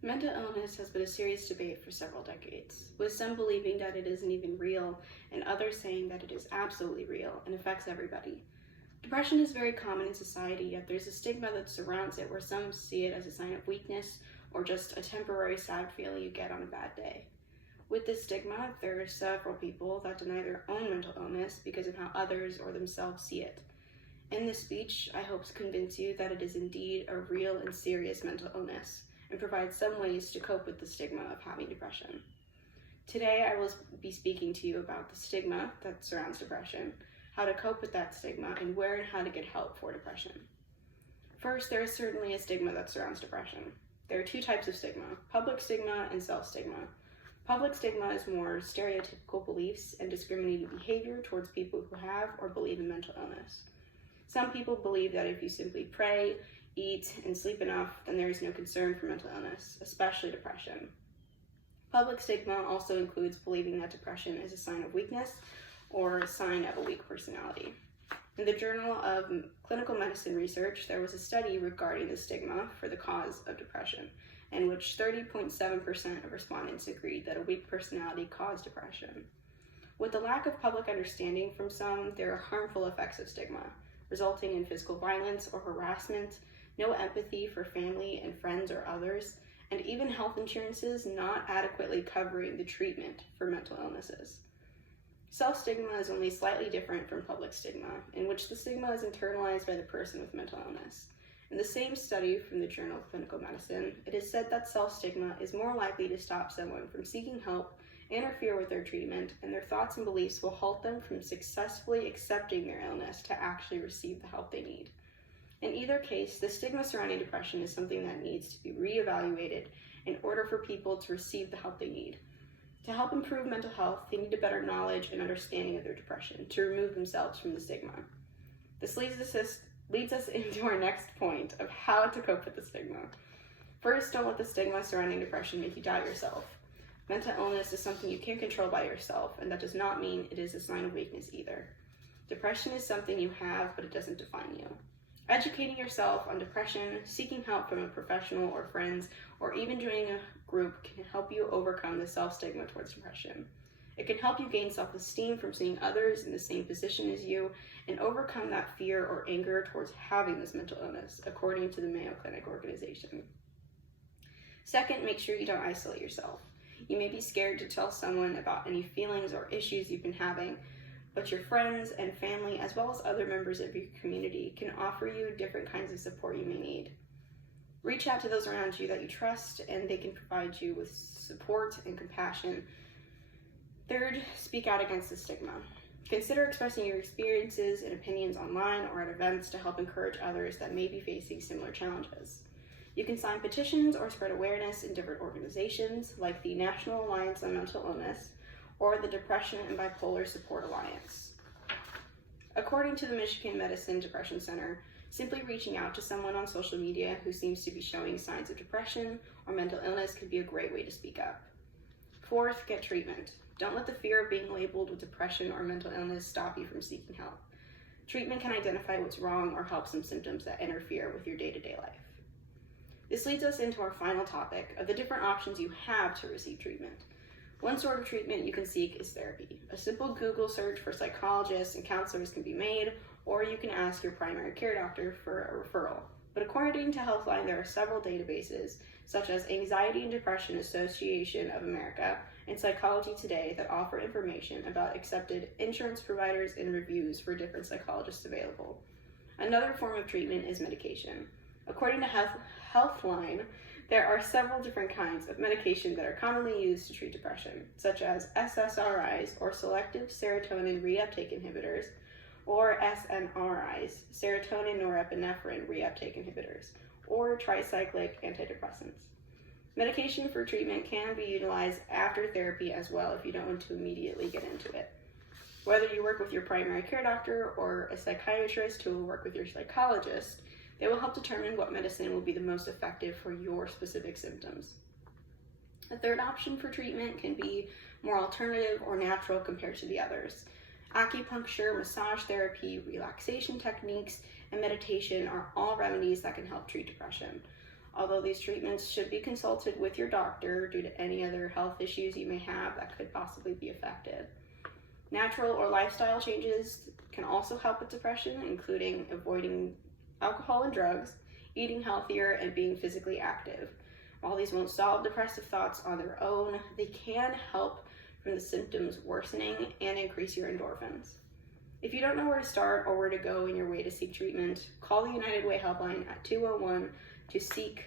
Mental illness has been a serious debate for several decades, with some believing that it isn't even real and others saying that it is absolutely real and affects everybody. Depression is very common in society, yet there's a stigma that surrounds it where some see it as a sign of weakness or just a temporary sad feeling you get on a bad day. With this stigma, there are several people that deny their own mental illness because of how others or themselves see it. In this speech, I hope to convince you that it is indeed a real and serious mental illness, and provide some ways to cope with the stigma of having depression. Today, I will be speaking to you about the stigma that surrounds depression, how to cope with that stigma, and where and how to get help for depression. First, there is certainly a stigma that surrounds depression. There are two types of stigma, public stigma and self-stigma. Public stigma is more stereotypical beliefs and discriminating behavior towards people who have or believe in mental illness. Some people believe that if you simply pray, eat, and sleep enough, then there is no concern for mental illness, especially depression. Public stigma also includes believing that depression is a sign of weakness or a sign of a weak personality. In the Journal of Clinical Medicine Research, there was a study regarding the stigma for the cause of depression, in which 30.7% of respondents agreed that a weak personality caused depression. With the lack of public understanding from some, there are harmful effects of stigma, resulting in physical violence or harassment, no empathy for family and friends or others, and even health insurances not adequately covering the treatment for mental illnesses. Self-stigma is only slightly different from public stigma, in which the stigma is internalized by the person with mental illness. In the same study from the Journal of Clinical Medicine, it is said that self-stigma is more likely to stop someone from seeking help, interfere with their treatment, and their thoughts and beliefs will halt them from successfully accepting their illness to actually receive the help they need. In either case, the stigma surrounding depression is something that needs to be reevaluated in order for people to receive the help they need. To help improve mental health, they need a better knowledge and understanding of their depression to remove themselves from the stigma. This leads us into our next point of how to cope with the stigma. First, don't let the stigma surrounding depression make you doubt yourself. Mental illness is something you can't control by yourself, and that does not mean it is a sign of weakness either. Depression is something you have, but it doesn't define you. Educating yourself on depression, seeking help from a professional or friends, or even joining a group can help you overcome the self-stigma towards depression. It can help you gain self-esteem from seeing others in the same position as you and overcome that fear or anger towards having this mental illness, according to the Mayo Clinic organization. Second, make sure you don't isolate yourself. You may be scared to tell someone about any feelings or issues you've been having, but your friends and family, as well as other members of your community, can offer you different kinds of support you may need. Reach out to those around you that you trust, and they can provide you with support and compassion. Third, speak out against the stigma. Consider expressing your experiences and opinions online or at events to help encourage others that may be facing similar challenges. You can sign petitions or spread awareness in different organizations like the National Alliance on Mental Illness or the Depression and Bipolar Support Alliance. According to the Michigan Medicine Depression Center, simply reaching out to someone on social media who seems to be showing signs of depression or mental illness could be a great way to speak up. Fourth, get treatment. Don't let the fear of being labeled with depression or mental illness stop you from seeking help. Treatment can identify what's wrong or help some symptoms that interfere with your day-to-day life. This leads us into our final topic of the different options you have to receive treatment. One sort of treatment you can seek is therapy. A simple Google search for psychologists and counselors can be made, or you can ask your primary care doctor for a referral. But according to Healthline, there are several databases, such as Anxiety and Depression Association of America and Psychology Today, that offer information about accepted insurance providers and reviews for different psychologists available. Another form of treatment is medication. According to Healthline, there are several different kinds of medication that are commonly used to treat depression, such as SSRIs, or selective serotonin reuptake inhibitors, or SNRIs, serotonin norepinephrine reuptake inhibitors, or tricyclic antidepressants. Medication for treatment can be utilized after therapy as well if you don't want to immediately get into it. Whether you work with your primary care doctor or a psychiatrist who will work with your psychologist, they will help determine what medicine will be the most effective for your specific symptoms. A third option for treatment can be more alternative or natural compared to the others. Acupuncture, massage therapy, relaxation techniques, and meditation are all remedies that can help treat depression. Although these treatments should be consulted with your doctor due to any other health issues you may have that could possibly be affected. Natural or lifestyle changes can also help with depression, including avoiding alcohol and drugs, eating healthier, and being physically active. While these won't solve depressive thoughts on their own, they can help from the symptoms worsening and increase your endorphins. If you don't know where to start or where to go in your way to seek treatment, call the United Way helpline at 201 to seek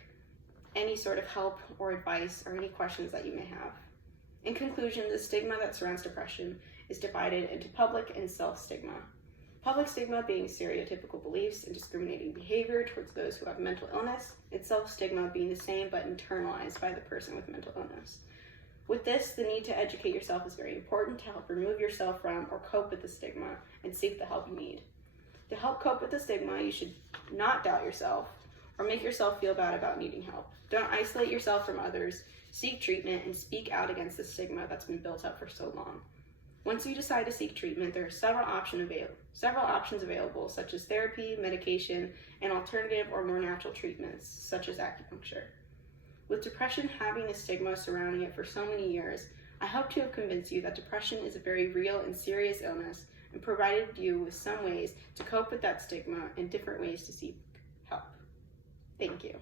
any sort of help or advice or any questions that you may have. In conclusion, the stigma that surrounds depression is divided into public and self-stigma. Public stigma being stereotypical beliefs and discriminating behavior towards those who have mental illness, and self-stigma being the same but internalized by the person with mental illness. With this, the need to educate yourself is very important to help remove yourself from or cope with the stigma and seek the help you need. To help cope with the stigma, you should not doubt yourself or make yourself feel bad about needing help. Don't isolate yourself from others, seek treatment, and speak out against the stigma that's been built up for so long. Once you decide to seek treatment, there are several options available, such as therapy, medication, and alternative or more natural treatments, such as acupuncture. With depression having a stigma surrounding it for so many years, I hope to have convinced you that depression is a very real and serious illness and provided you with some ways to cope with that stigma and different ways to seek help. Thank you.